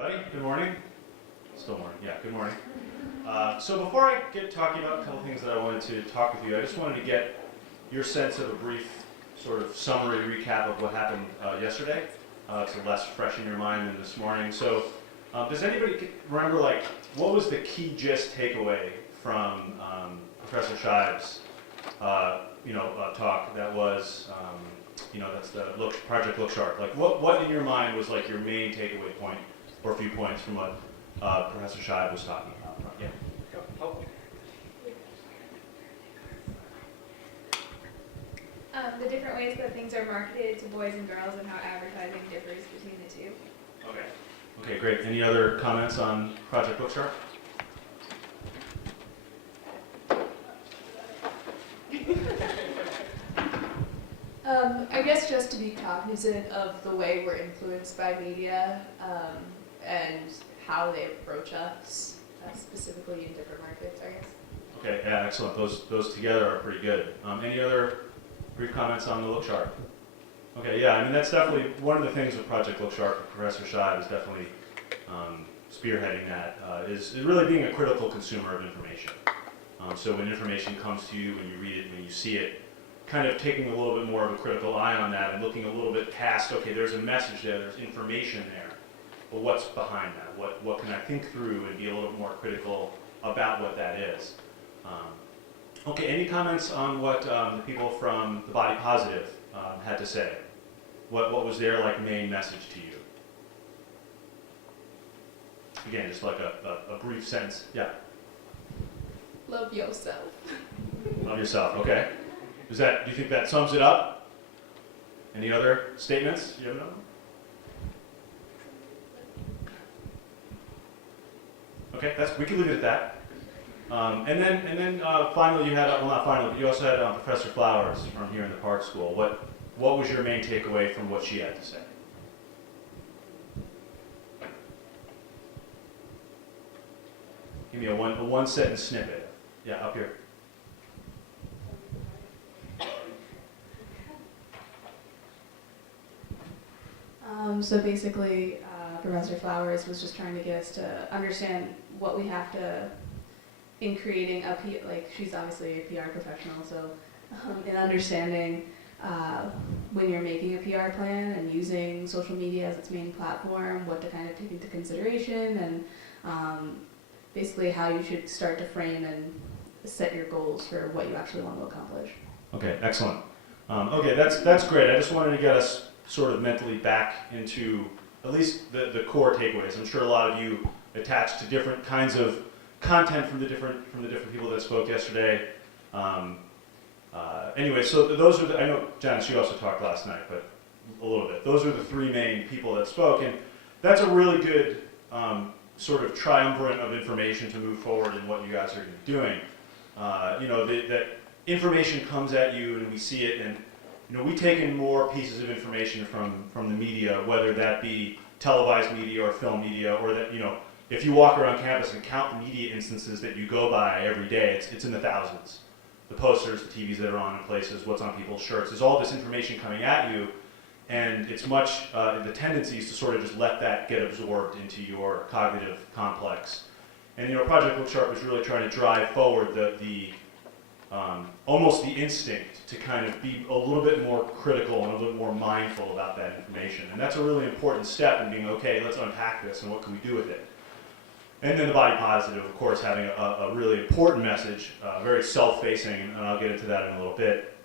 everybody. Good morning. Still morning. Yeah, good morning. So before I get talking about a couple things that I wanted to talk with you, I just wanted to get your sense of a brief sort of summary recap of what happened yesterday. It's less fresh in your mind than this morning. So does anybody remember, like, what was the key gist takeaway from Professor Shive's talk that was, that's the Project Look Sharp. Like, what in your mind was like your main takeaway point or a few points from what Professor Shive was talking about? Yeah. The different ways that things are marketed to boys and girls and how advertising differs between the two. Okay. Okay, great. Any other comments on Project Look Sharp? I guess just to be cognizant of the way we're influenced by media and how they approach us, specifically in different markets, I guess. Okay, yeah, excellent. Those together are pretty good. Any other brief comments on the Look Sharp? Okay, yeah, I mean, that's definitely one of the things with Project Look Sharp. Professor Shive is definitely spearheading that, is really being a critical consumer of information. So when information comes to you, when you read it, when you see it, kind of taking a little bit more of a critical eye on that and looking a little bit past, okay, there's a message there, there's information there, but what's behind that? What can I think through and be a little more critical about what that is? Okay, any comments on what the people from the Body Positive had to say? What was their main message to you? Again, just like a brief sentence. Yeah. Love yourself. Love yourself, okay. Do you think that sums it up? Any other statements? You have another one? Okay, we can leave it at that. And then finally you had, well, not finally, but you also had Professor Flowers from here in the Park School. What was your main takeaway from what she had to say? Give me a one sentence snippet. Yeah, up here. So basically, Professor Flowers was just trying to get us to understand what we have to, in creating a PR, she's obviously a PR professional, so in understanding when you're making a PR plan and using social media as its main platform, what to kind of take into consideration, and basically how you should start to frame and set your goals for what you actually want to accomplish. Okay, excellent. Okay, that's great. I just wanted to get us sort of mentally back into at least the core takeaways. I'm sure a lot of you attached to different kinds of content from the different people that spoke yesterday. Anyway, so those are I know, Janice, you also talked last night, but a little bit. Those are the three main people that spoke, and that's a really good sort of triumvirate of information to move forward in what you guys are doing. That information comes at you and we see it, and we take in more pieces of information from the media, whether that be televised media or film media, or that, if you walk around campus and count the media instances that you go by every day, it's in the thousands. The posters, the TVs that are on in places, what's on people's shirts, there's all this information coming at you, and it's much, the tendency is to sort of just let that get absorbed into your cognitive complex. And Project Look Sharp is really trying to drive forward the almost the instinct to kind of be a little bit more critical and a little more mindful about that information. And that's a really important step in being, okay, let's unpack this and what can we do with it. And then the Body Positive, of course, having a really important message, very self-facing, and I'll get into that in a little bit.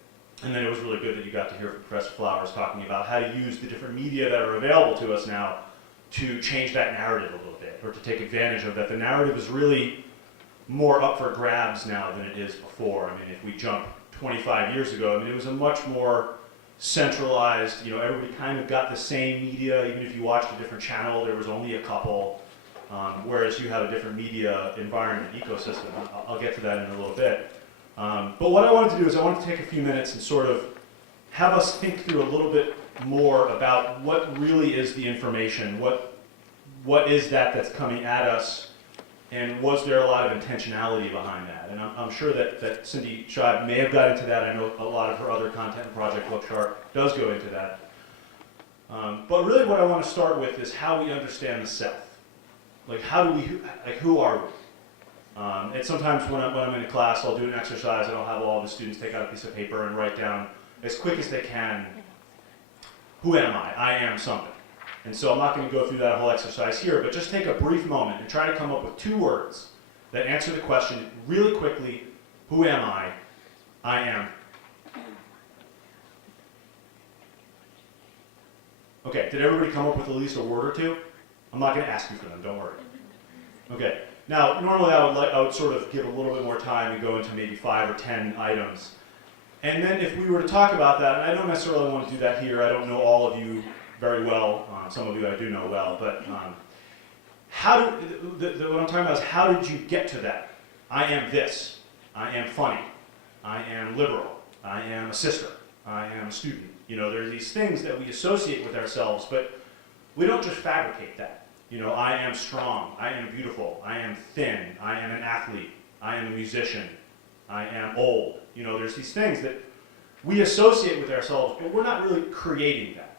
And then it was really good that you got to hear from Professor Flowers talking about how to use the different media that are available to us now to change that narrative a little bit, or to take advantage of that. The narrative is really more up for grabs now than it is before. I mean, if we jump 25 years ago, it was a much more centralized, everybody kind of got the same media. Even if you watched a different channel, there was only a couple, whereas you have a different media environment, ecosystem. I'll get to that in a little bit. But what I wanted to do is I wanted to take a few minutes and sort of have us think through a little bit more about what really is the information, what is that's coming at us, and was there a lot of intentionality behind that? And I'm sure that Cindy Shive may have got into that. I know a lot of her other content in Project Look Sharp does go into that. But really what I want to start with is how we understand the self. like how do we, like who are we? And sometimes when I'm in a class, I'll do an exercise and I'll have all the students take out a piece of paper and write down as quick as they can, who am I? I am something. And so I'm not going to go through that whole exercise here, but just take a brief moment and try to come up with 2 words that answer the question really quickly, who am I? I am. Okay, did everybody come up with at least a word or 2? I'm not going to ask you for them, don't worry. Okay, now normally I would sort of give a little bit more time and go into maybe 5 or 10 items. And then if we were to talk about that, and I don't necessarily want to do that here, I don't know all of you very well, some of you I do know well, but what I'm talking about is how did you get to that? I am this, I am funny, I am liberal, I am a sister, I am a student. You know, there are these things that we associate with ourselves, but we don't just fabricate that. You know, I am strong, I am beautiful, I am thin, I am an athlete, I am a musician, I am old. You know, there's these things that we associate with ourselves, but we're not really creating that.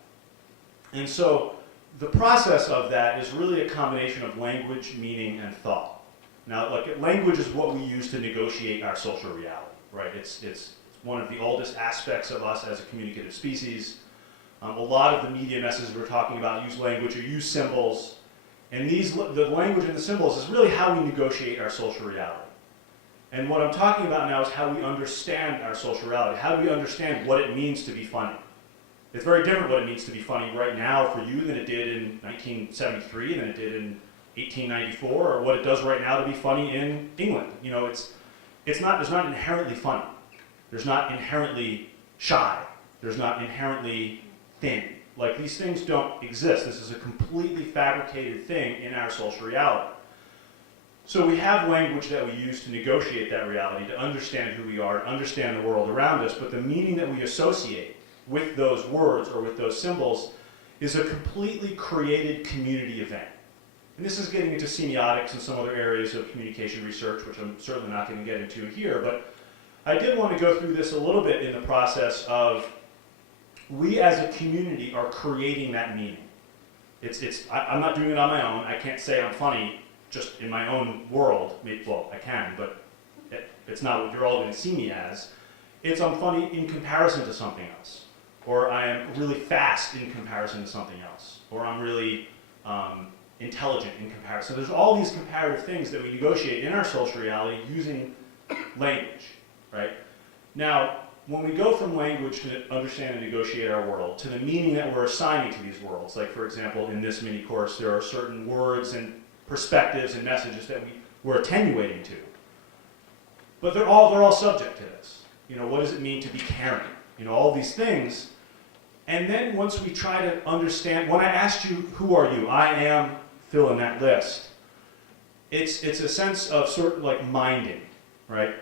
And so the process of that is really a combination of language, meaning, and thought. Now, like, language is what we use to negotiate our social reality, right? It's one of the oldest aspects of us as a communicative species. A lot of the media messages we're talking about use language or use symbols. And the language and the symbols is really how we negotiate our social reality. And what I'm talking about now is how we understand our social reality. How do we understand what it means to be funny? It's very different what it means to be funny right now for you than it did in 1973, than it did in 1894, or what it does right now to be funny in England. You know, there's not inherently funny. There's not inherently shy. There's not inherently thin. Like, these things don't exist. This is a completely fabricated thing in our social reality. So we have language that we use to negotiate that reality, to understand who we are, to understand the world around us, but the meaning that we associate with those words or with those symbols is a completely created community event. And this is getting into semiotics and some other areas of communication research, which I'm certainly not going to get into here, but I did want to go through this a little bit in the process of we as a community are creating that meaning. I'm not doing it on my own. I can't say I'm funny just in my own world. Well, I can, but it's not what you're all going to see me as. I'm funny in comparison to something else. Or I am really fast in comparison to something else. Or I'm really intelligent in comparison. There's all these comparative things that we negotiate in our social reality using language, right? Now, when we go from language to understand and negotiate our world, to the meaning that we're assigning to these worlds, like for example, in this mini course, there are certain words and perspectives and messages that we're attenuating to. But they're all subject to this. You know, what does it mean to be caring? You know, all these things. And then once we try to understand, when I asked you, who are you? I am, fill in that list. It's a sense of sort of like minding, right?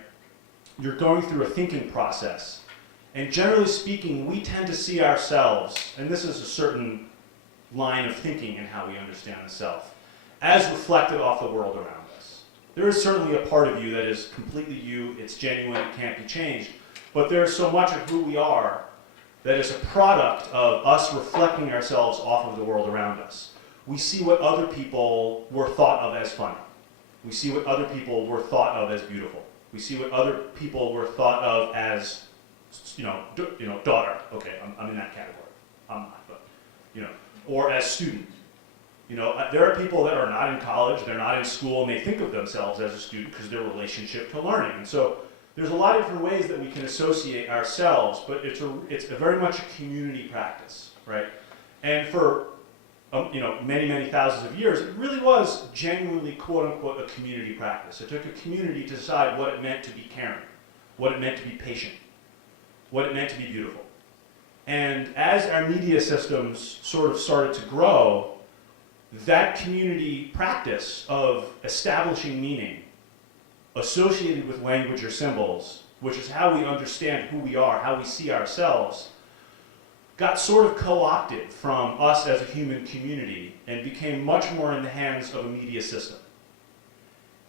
You're going through a thinking process. And generally speaking, we tend to see ourselves, and this is a certain line of thinking in how we understand the self, as reflected off the world around us. There is certainly a part of you that is completely you, it's genuine, it can't be changed, but there's so much of who we are that is a product of us reflecting ourselves off of the world around us. We see what other people were thought of as funny. We see what other people were thought of as beautiful. We see what other people were thought of as, daughter. Okay, I'm in that category. I'm not, but, or as student. There are people that are not in college, they're not in school, and they think of themselves as a student because their relationship to learning. And so there's a lot of different ways that we can associate ourselves, but it's a very much a community practice, right? And for many, many thousands of years, it really was genuinely, quote unquote, a community practice. It took a community to decide what it meant to be caring, what it meant to be patient, what it meant to be beautiful. And as our media systems sort of started to grow, that community practice of establishing meaning associated with language or symbols, which is how we understand who we are, how we see ourselves, got sort of co-opted from us as a human community and became much more in the hands of a media system.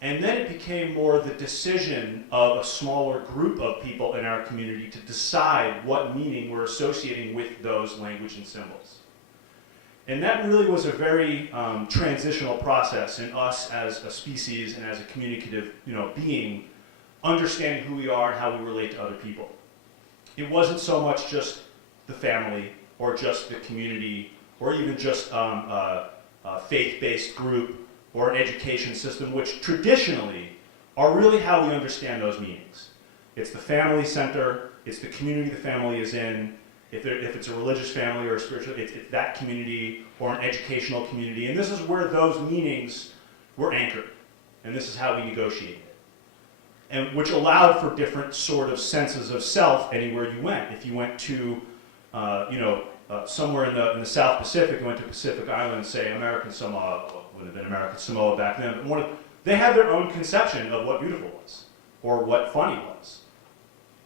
And then it became more the decision of a smaller group of people in our community to decide what meaning we're associating with those language and symbols. And that really was a very transitional process in us as a species and as a communicative, being, understanding who we are and how we relate to other people. It wasn't so much just the family or just the community or even just a faith-based group or an education system, which traditionally are really how we understand those meanings. It's the family center, it's the community the family is in. If it's a religious family or a spiritual, it's that community or an educational community. And this is where those meanings were anchored. And this is how we negotiated it. And which allowed for different sort of senses of self anywhere you went. If you went to, somewhere in the South Pacific, you went to Pacific Islands, say American Samoa, would have been American Samoa back then, but they had their own conception of what beautiful was, or what funny was,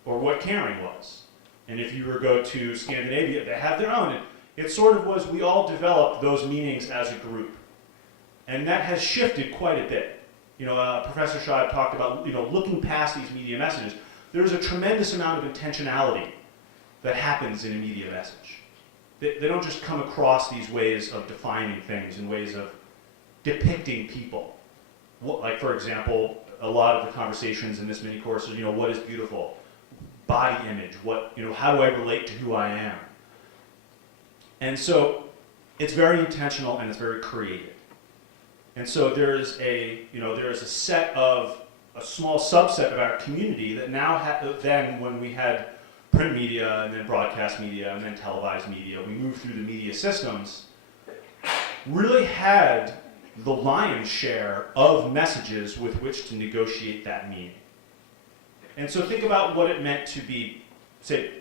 or what caring was. And if you were to go to Scandinavia, they have their own. It sort of was, we all developed those meanings as a group. And that has shifted quite a bit. Professor Scheib talked about, looking past these media messages. There's a tremendous amount of intentionality that happens in a media message. They don't just come across these ways of defining things and ways of depicting people. Like, for example, a lot of the conversations in this mini course are, what is beautiful? Body image, how do I relate to who I am? And so it's very intentional and it's very creative. And so there is a small subset of our community that now, then when we had print media and then broadcast media and then televised media, we moved through the media systems, really had the lion's share of messages with which to negotiate that meaning. And so think about what it meant to be, say,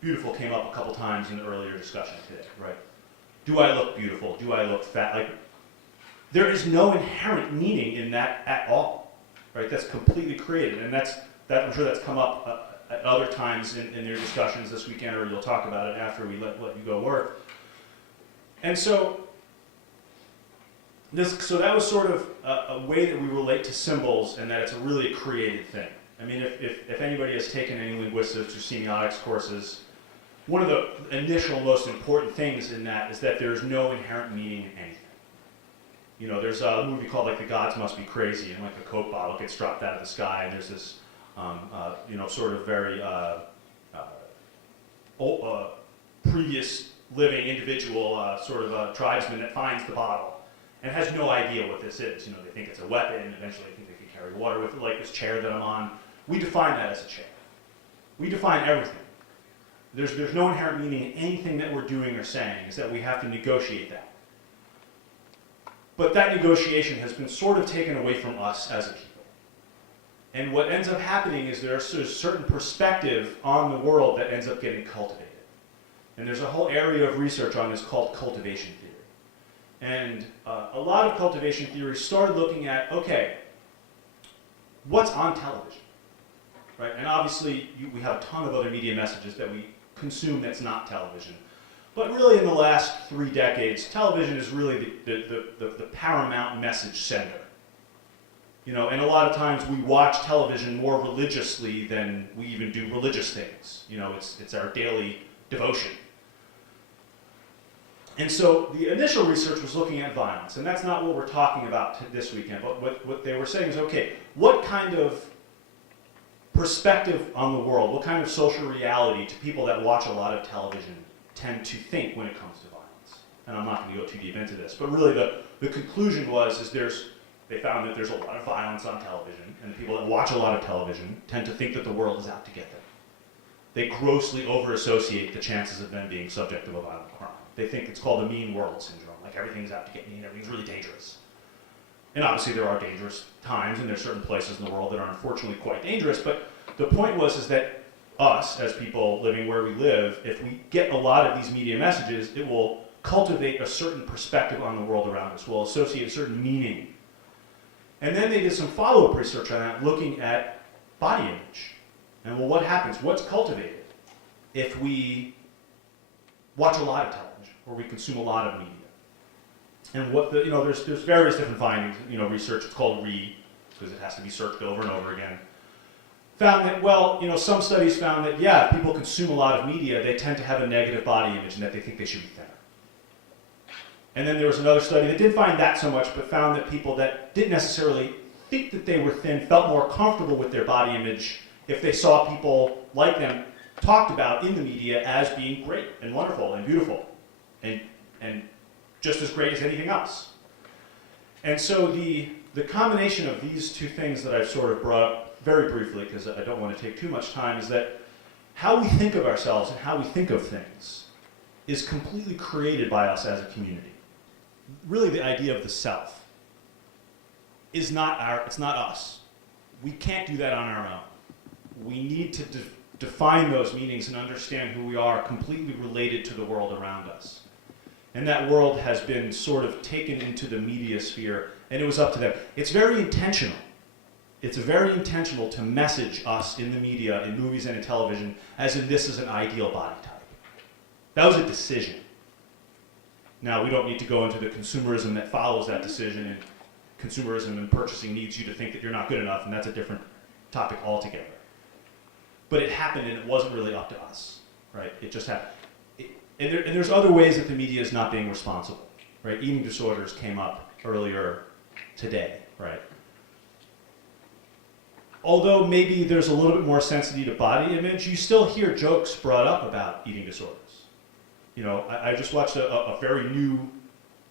beautiful came up a couple times in the earlier discussion today, right? Do I look beautiful? Do I look fat? There is no inherent meaning in that at all, right? That's completely created, and I'm sure that's come up at other times in your discussions this weekend, or you'll talk about it after we let you go work. And so that was sort of a way that we relate to symbols, and that it's a really created thing. I mean, if anybody has taken any linguistics or semiotics courses, one of the initial most important things in that is that there's no inherent meaning in anything. There's a movie called The Gods Must Be Crazy, and a Coke bottle gets dropped out of the sky, and there's this, sort of very previous living individual, sort of a tribesman that finds the bottle and has no idea what this is. They think it's a weapon, and eventually they think they can carry water with it, like this chair that I'm on. We define that as a chair. We define everything. There's no inherent meaning in anything that we're doing or saying, is that we have to negotiate that. But that negotiation has been sort of taken away from us as a people. And what ends up happening is there's a certain perspective on the world that ends up getting cultivated. And there's a whole area of research on this called cultivation theory. And a lot of cultivation theory started looking at, okay, what's on television? Right? And obviously, we have a ton of other media messages that we consume that's not television. But really, in the last 3 decades, television is really the paramount message sender. And a lot of times we watch television more religiously than we even do religious things. It's our daily devotion. And so the initial research was looking at violence, and that's not what we're talking about this weekend. But what they were saying is, okay, what kind of perspective on the world, what kind of social reality do people that watch a lot of television tend to think when it comes to violence? And I'm not going to go too deep into this, but really the conclusion they found that there's a lot of violence on television, and the people that watch a lot of television tend to think that the world is out to get them. They grossly over-associate the chances of them being subject to a violent crime. They think it's called the mean world syndrome, like everything's out to get me and everything's really dangerous. And obviously there are dangerous times, and there's certain places in the world that are unfortunately quite dangerous, but the point is that us, as people living where we live, if we get a lot of these media messages, it will cultivate a certain perspective on the world around us, will associate a certain meaning. And then they did some follow-up research on that, looking at body image. And well, what happens? What's cultivated if we watch a lot of television, or we consume a lot of media? And there's various different findings. Research, it's called READ, because it has to be searched over and over again. Found that, some studies found that, if people consume a lot of media, they tend to have a negative body image and that they think they should be thinner. And then there was another study that didn't find that so much, but found that people that didn't necessarily think that they were thin felt more comfortable with their body image if they saw people like them talked about in the media as being great and wonderful and beautiful and just as great as anything else. And so the combination of these two things that I've sort of brought up very briefly, because I don't want to take too much time, is that how we think of ourselves and how we think of things is completely created by us as a community. Really, the idea of the self is it's not us. We can't do that on our own. We need to define those meanings and understand who we are completely related to the world around us. And that world has been sort of taken into the media sphere, and it was up to them. It's very intentional. It's very intentional to message us in the media, in movies and in television, as in this is an ideal body type. That was a decision. Now, we don't need to go into the consumerism that follows that decision, and consumerism and purchasing needs you to think that you're not good enough, and that's a different topic altogether. But it happened, and it wasn't really up to us, right? It just happened. And there's other ways that the media is not being responsible, right? Eating disorders came up earlier today, right? Although maybe there's a little bit more sensitivity to body image, you still hear jokes brought up about eating disorders. You know, I just watched a very new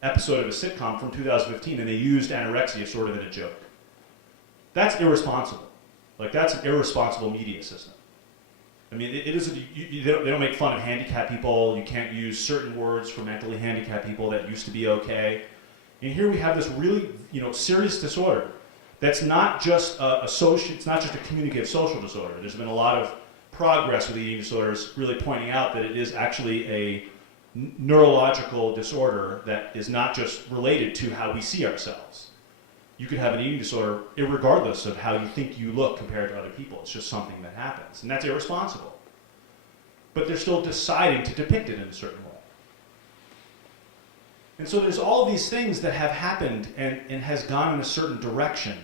episode of a sitcom from 2015, and they used anorexia sort of in a joke. That's irresponsible. Like, that's an irresponsible media system. I mean, it isn't, they don't make fun of handicapped people. You can't use certain words for mentally handicapped people that used to be okay. And here we have this really, serious disorder that's not just it's not just a communicative social disorder. There's been a lot of progress with eating disorders really pointing out that it is actually a neurological disorder that is not just related to how we see ourselves. You could have an eating disorder irregardless of how you think you look compared to other people. It's just something that happens, and that's irresponsible. But they're still deciding to depict it in a certain way. And so there's all these things that have happened and has gone in a certain direction.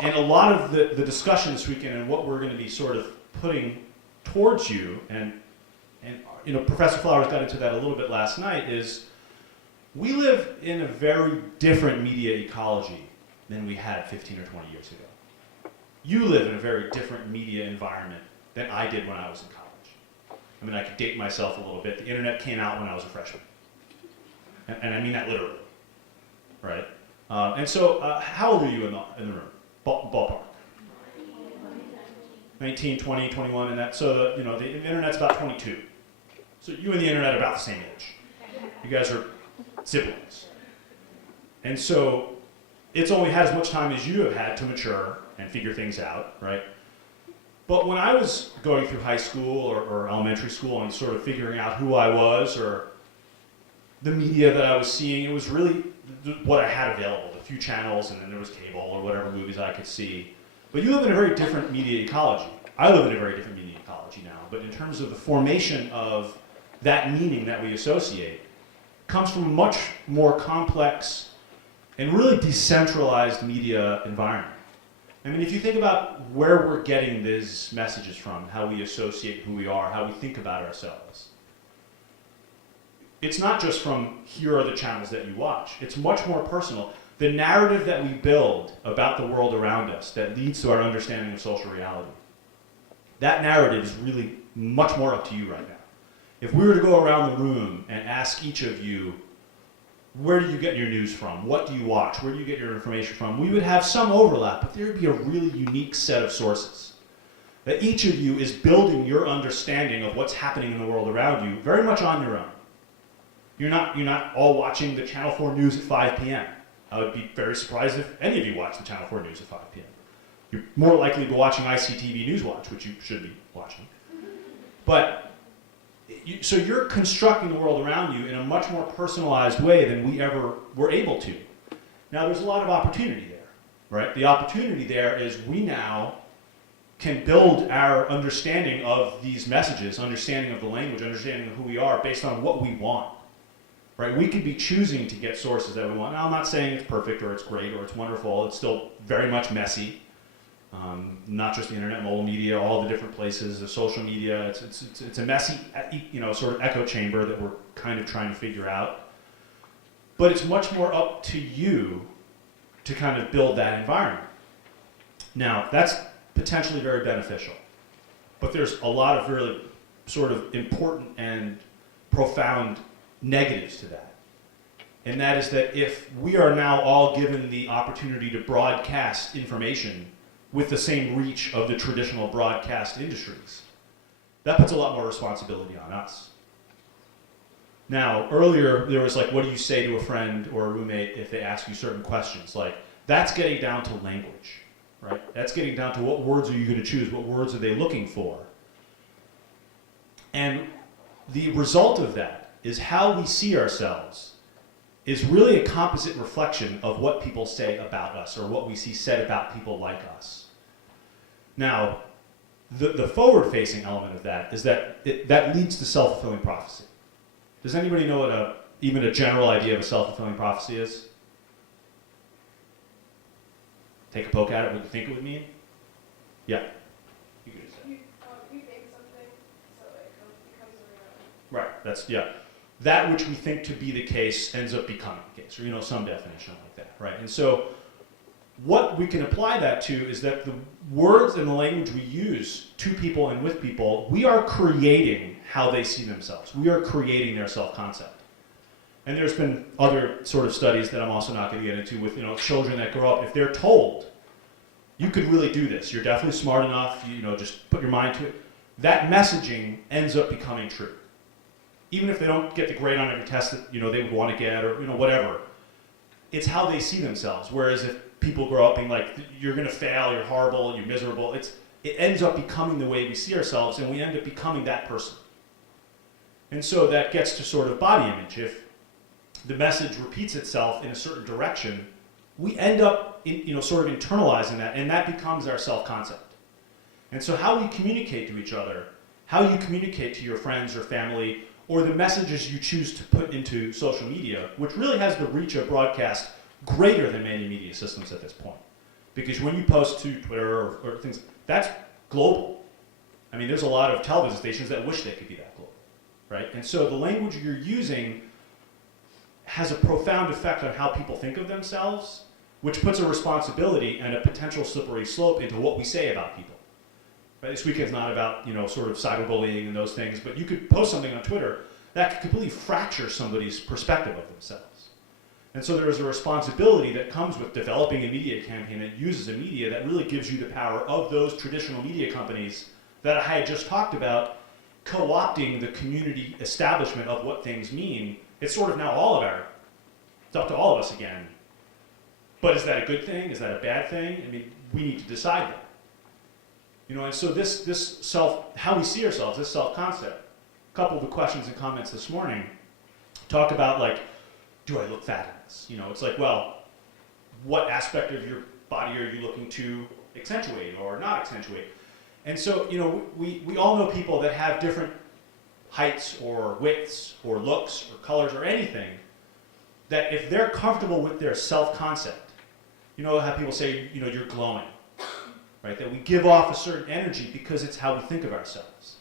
And a lot of the discussion this weekend and what we're going to be sort of putting towards you, and Professor Flowers got into that a little bit last night, is we live in a very different media ecology than we had 15 or 20 years ago. You live in a very different media environment than I did when I was in college. I mean, I could date myself a little bit. The internet came out when I was a freshman. And I mean that literally, right? And so, how old are you in the room? Ballpark? 19, 20, 21, and that. So the internet's about 22. So you and the internet are about the same age. You guys are siblings. And so it's only had as much time as you have had to mature and figure things out, right? But when I was going through high school or elementary school and sort of figuring out who I was or the media that I was seeing, it was really what I had available, the few channels, and then there was cable or whatever movies I could see. But you live in a very different media ecology. I live in a very different media ecology now, but in terms of the formation of that meaning that we associate, comes from a much more complex and really decentralized media environment. I mean, if you think about where we're getting these messages from, how we associate who we are, how we think about ourselves, it's not just from here are the channels that you watch. It's much more personal. The narrative that we build about the world around us that leads to our understanding of social reality, that narrative is really much more up to you right now. If we were to go around the room and ask each of you, where do you get your news from? What do you watch? Where do you get your information from? We would have some overlap, but there would be a really unique set of sources. That each of you is building your understanding of what's happening in the world around you very much on your own. You're not all watching the Channel 4 news at 5 p.m. I would be very surprised if any of you watch the Channel 4 news at 5 p.m. You're more likely to be watching ICTV Newswatch, which you should be watching. But so you're constructing the world around you in a much more personalized way than we ever were able to. Now, there's a lot of opportunity there, right? The opportunity there is we now can build our understanding of these messages, understanding of the language, understanding of who we are based on what we want, right? We could be choosing to get sources that we want. Now, I'm not saying it's perfect or it's great or it's wonderful. It's still very much messy. Not just the internet, mobile media, all the different places, the social media. It's a messy, sort of echo chamber that we're kind of trying to figure out. But it's much more up to you to kind of build that environment. Now, that's potentially very beneficial, but there's a lot of really sort of important and profound negatives to that. And that is that if we are now all given the opportunity to broadcast information with the same reach of the traditional broadcast industries, that puts a lot more responsibility on us. Now, earlier there was like, what do you say to a friend or a roommate if they ask you certain questions? Like, that's getting down to language, right? That's getting down to what words are you going to choose? What words are they looking for? And the result of that is how we see ourselves is really a composite reflection of what people say about us or what we see said about people like us. Now, the forward-facing element of that is that that leads to self-fulfilling prophecy. Does anybody know what even a general idea of a self-fulfilling prophecy is? Take a poke at it, what do you think it would mean? Yeah. You could just say. You think something, so it becomes a reality. Right, that's, yeah. That which we think to be the case ends up becoming the case, or some definition like that, right? And so what we can apply that to is that the words and the language we use to people and with people, we are creating how they see themselves. We are creating their self-concept. And there's been other sort of studies that I'm also not going to get into with children that grow up. If they're told, you could really do this, you're definitely smart enough, just put your mind to it, that messaging ends up becoming true. Even if they don't get the grade on every test that they would want to get or whatever, it's how they see themselves. Whereas if people grow up being like, you're going to fail, you're horrible, you're miserable, it ends up becoming the way we see ourselves, and we end up becoming that person. And so that gets to sort of body image. If the message repeats itself in a certain direction, we end up sort of internalizing that, and that becomes our self-concept. And so how we communicate to each other, how you communicate to your friends or family, or the messages you choose to put into social media, which really has the reach of broadcast greater than many media systems at this point. Because when you post to Twitter or things, that's global. I mean, there's a lot of television stations that wish they could be that global, right? And so the language you're using has a profound effect on how people think of themselves, which puts a responsibility and a potential slippery slope into what we say about people. Right? This weekend's not about, sort of cyberbullying and those things, but you could post something on Twitter that could completely fracture somebody's perspective of themselves. And so there is a responsibility that comes with developing a media campaign that uses a media that really gives you the power of those traditional media companies that I had just talked about, co-opting the community establishment of what things mean. It's sort of now it's up to all of us again. But is that a good thing? Is that a bad thing? I mean, we need to decide that. And so how we see ourselves, this self-concept, a couple of the questions and comments this morning talk about like, do I look fat in this? It's like, well, what aspect of your body are you looking to accentuate or not accentuate? And so, we all know people that have different heights or widths or looks or colors or anything, that if they're comfortable with their self-concept, how people say, you're glowing. Right, that we give off a certain energy because it's how we think of ourselves.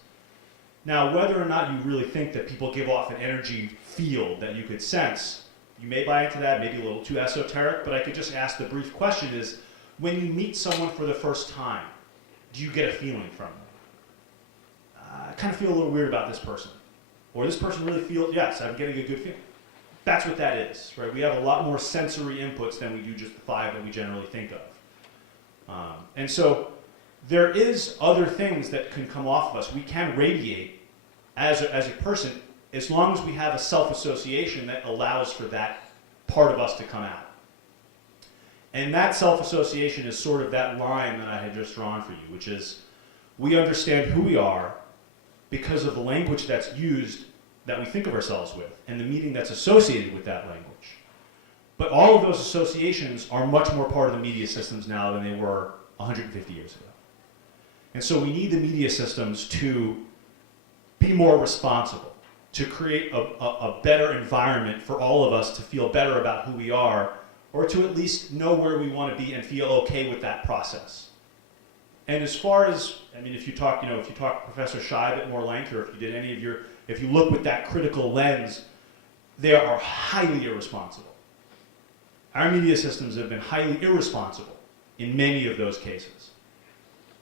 Now, whether or not you really think that people give off an energy field that you could sense, you may buy into that, maybe a little too esoteric, but I could just ask the brief question is, when you meet someone for the first time, do you get a feeling from them? I kind of feel a little weird about this person. Or this person really feels, yes, I'm getting a good feeling. That's what that is, right? We have a lot more sensory inputs than we do just the 5 that we generally think of. And so there is other things that can come off of us. We can radiate as a person as long as we have a self-association that allows for that part of us to come out. And that self-association is sort of that line that I had just drawn for you, which is we understand who we are because of the language that's used that we think of ourselves with and the meaning that's associated with that language. But all of those associations are much more part of the media systems now than they were 150 years ago. And so we need the media systems to be more responsible, to create a better environment for all of us to feel better about who we are, or to at least know where we want to be and feel okay with that process. And as far as, if you talk Professor Shai at more length, or if you did if you look with that critical lens, they are highly irresponsible. our media systems have been highly irresponsible in many of those cases.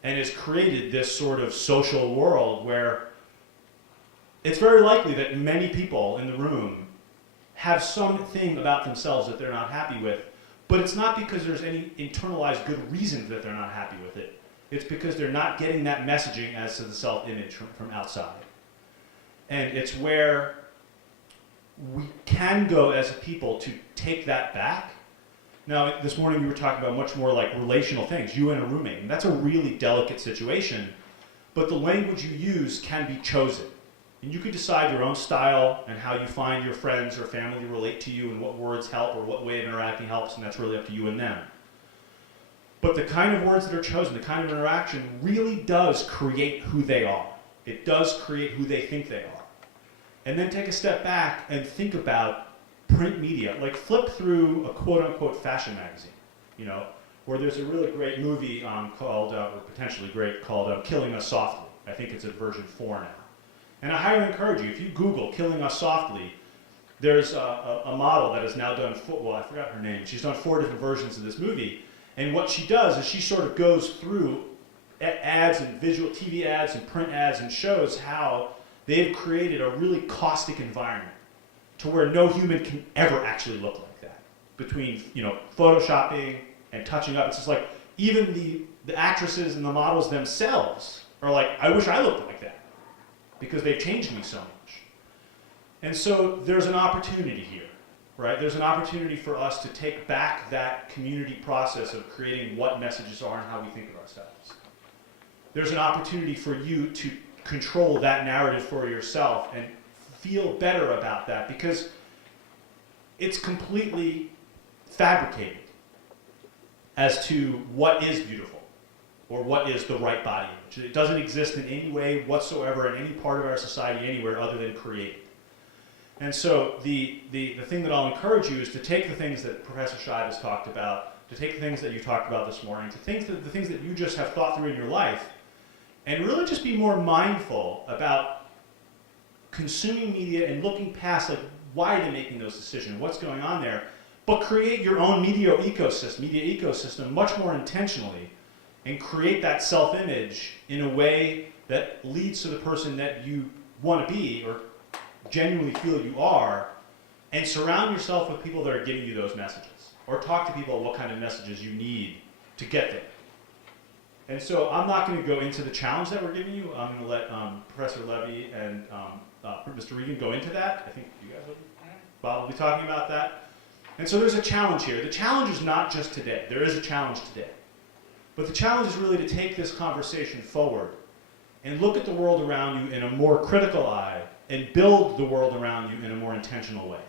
And has created this sort of social world where it's very likely that many people in the room have something about themselves that they're not happy with, but it's not because there's any internalized good reason that they're not happy with it. It's because they're not getting that messaging as to the self-image from outside. And it's where we can go as a people to take that back. Now, this morning you were talking about much more like relational things, you and a roommate, and that's a really delicate situation, but the language you use can be chosen. And you could decide your own style and how you find your friends or family relate to you and what words help or what way of interacting helps, and that's really up to you and them. But the kind of words that are chosen, the kind of interaction really does create who they are. It does create who they think they are. And then take a step back and think about print media. Like flip through a quote-unquote fashion magazine, you know, where there's a really great movie called, or potentially great, called Killing Us Softly. I think it's at version 4 now. And I highly encourage you, if you Google Killing Us Softly, there's a model that has now done, well, I forgot her name. She's done 4 different versions of this movie. And what she does is she sort of goes through ads and visual TV ads and print ads and shows how they've created a really caustic environment to where no human can ever actually look like that. Between, you know, photoshopping and touching up, it's just like even the actresses and the models themselves are like, I wish I looked like that because they've changed me so much. And so there's an opportunity here, right? There's an opportunity for us to take back that community process of creating what messages are and how we think of ourselves. There's an opportunity for you to control that narrative for yourself and feel better about that because it's completely fabricated as to what is beautiful or what is the right body image. It doesn't exist in any way whatsoever in any part of our society anywhere other than created. And so the thing that I'll encourage you is to take the things that Professor Scheib has talked about, to take the things that you talked about this morning, to think that the things that you just have thought through in your life, and really just be more mindful about consuming media and looking past, like, why are they making those decisions? What's going on there? But create your own media ecosystem much more intentionally and create that self-image in a way that leads to the person that you want to be or genuinely feel you are, and surround yourself with people that are giving you those messages. Or talk to people what kind of messages you need to get there. And so I'm not going to go into the challenge that we're giving you. I'm going to let Professor Levy and Mr. Regan go into that. I think you guys will be, Bob will be talking about that. And so there's a challenge here. The challenge is not just today. There is a challenge today. But the challenge is really to take this conversation forward and look at the world around you in a more critical eye and build the world around you in a more intentional way.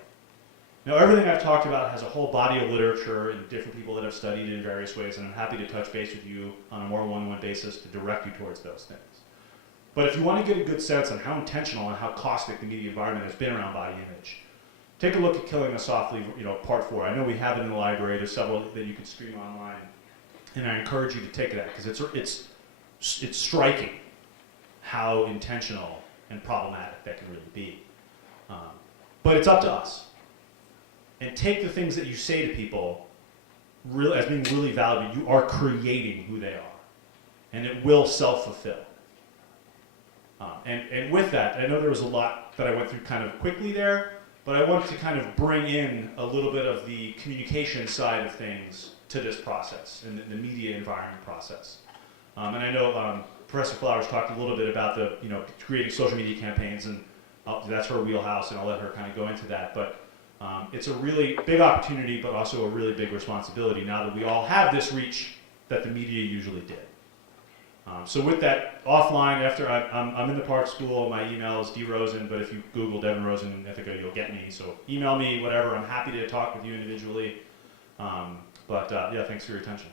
Now, everything I've talked about has a whole body of literature and different people that have studied it in various ways, and I'm happy to touch base with you on a more one-on-one basis to direct you towards those things. But if you want to get a good sense on how intentional and how caustic the media environment has been around body image, take a look at Killing Us Softly, part 4. I know we have it in the library. There's several that you can stream online, and I encourage you to take that because it's striking how intentional and problematic that can really be. But it's up to us. And take the things that you say to people as being really valuable. You are creating who they are. And it will self-fulfill. And with that, I know there was a lot that I went through kind of quickly there, but I wanted to kind of bring in a little bit of the communication side of things to this process, and the media environment process. And I know Professor Flowers talked a little bit about the, creating social media campaigns, and that's her wheelhouse, and I'll let her kind of go into that. But it's a really big opportunity, but also a really big responsibility now that we all have this reach that the media usually did. So with that, offline, after I'm in the Park School, my email is drosen, but if you Google Devan Rosen in Ithaca, you'll get me. So email me, whatever. I'm happy to talk with you individually. Yeah, thanks for your attention.